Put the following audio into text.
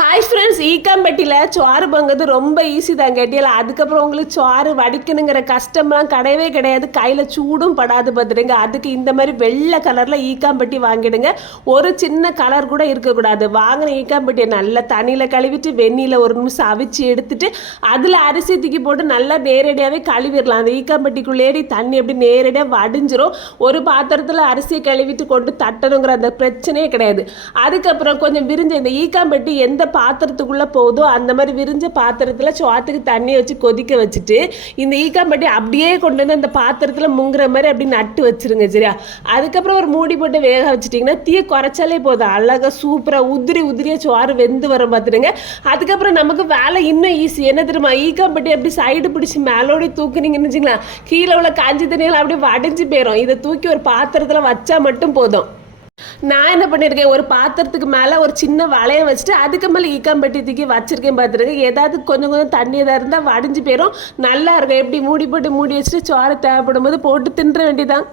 Hi friends, ஈக்காம்பட்டியில் சோறு பொங்குறது ரொம்ப easy தான் கேட்டியல. அதுக்கப்புறம் உங்களுக்கு சோறு வடிக்கணுங்கிற கஷ்டம்லாம் கிடையவே கிடையாது. கையில் சூடும் படாது பார்த்துடுங்க. அதுக்கு இந்த மாதிரி வெள்ளை கலரில் ஈக்காம்பட்டி வாங்கிடுங்க. ஒரு சின்ன கலர் கூட இருக்கக்கூடாது. வாங்கின ஈக்காம்பட்டியை நல்லா தண்ணியில் கழுவிட்டு வெந்நியில் ஒரு நிமிஷம் அவிச்சு எடுத்துட்டு அதில் அரிசி தூக்கி போட்டு நல்லா நேரடியாகவே கழுவிடலாம். அந்த ஈக்காம்பட்டிக்குள்ளேடி தண்ணி எப்படி நேரடியாக வடிஞ்சிரும். ஒரு பாத்திரத்தில் அரிசியை கழுவிட்டு கொண்டு தட்டணுங்கிற அந்த பிரச்சனையே கிடையாது. அதுக்கப்புறம் கொஞ்சம் விரிஞ்ச இந்த ஈக்காம்பட்டி எந்த பாத்திரத்துக்குள்ளே போகுதோ அந்த மாதிரி விரிஞ்ச பாத்திரத்தில் சோத்துக்கு தண்ணி வச்சு கொதிக்க வச்சுட்டு இந்த ஈக்காம்பட்டி அப்படியே கொண்டு வந்து அந்த பாத்திரத்தில் முங்குற மாதிரி அப்படி நட்டு வச்சிருங்க. சரியா? அதுக்கப்புறம் ஒரு மூடி போட்டு வேக வச்சுட்டிங்கன்னா தீயை குறைச்சாலே போதும். அழகாக சூப்பராக உதிரியாக சோறு வெந்து வர பார்த்துடுங்க. அதுக்கப்புறம் நமக்கு வேலை இன்னும் ஈஸி. என்ன தெரியுமா? ஈக்காம்பட்டி அப்படி சைடு பிடிச்சி மேலோடி தூக்குனீங்கன்னு வச்சுங்களா, கீழே உள்ள காஞ்சி தண்ணியெல்லாம் அப்படியே வடைஞ்சு போயிடும். இதை தூக்கி ஒரு பாத்திரத்தில் வச்சா மட்டும் போதும். நான் என்ன பண்ணியிருக்கேன், ஒரு பாத்திரத்துக்கு மேலே ஒரு சின்ன வளையம் வச்சுட்டு அதுக்கு மேலே ஈக்காம்பட்டி தூக்கி வச்சுருக்கேன் பார்த்துருக்கேன். ஏதாவது கொஞ்சம் கொஞ்சம் தண்ணி எதாவது இருந்தால் வடிஞ்சு போயிடும். நல்லா இருக்கும். எப்படி மூடி போட்டு மூடி வச்சுட்டு சோறு தேவைப்படும் போது போட்டு தின்ற வேண்டியதான்.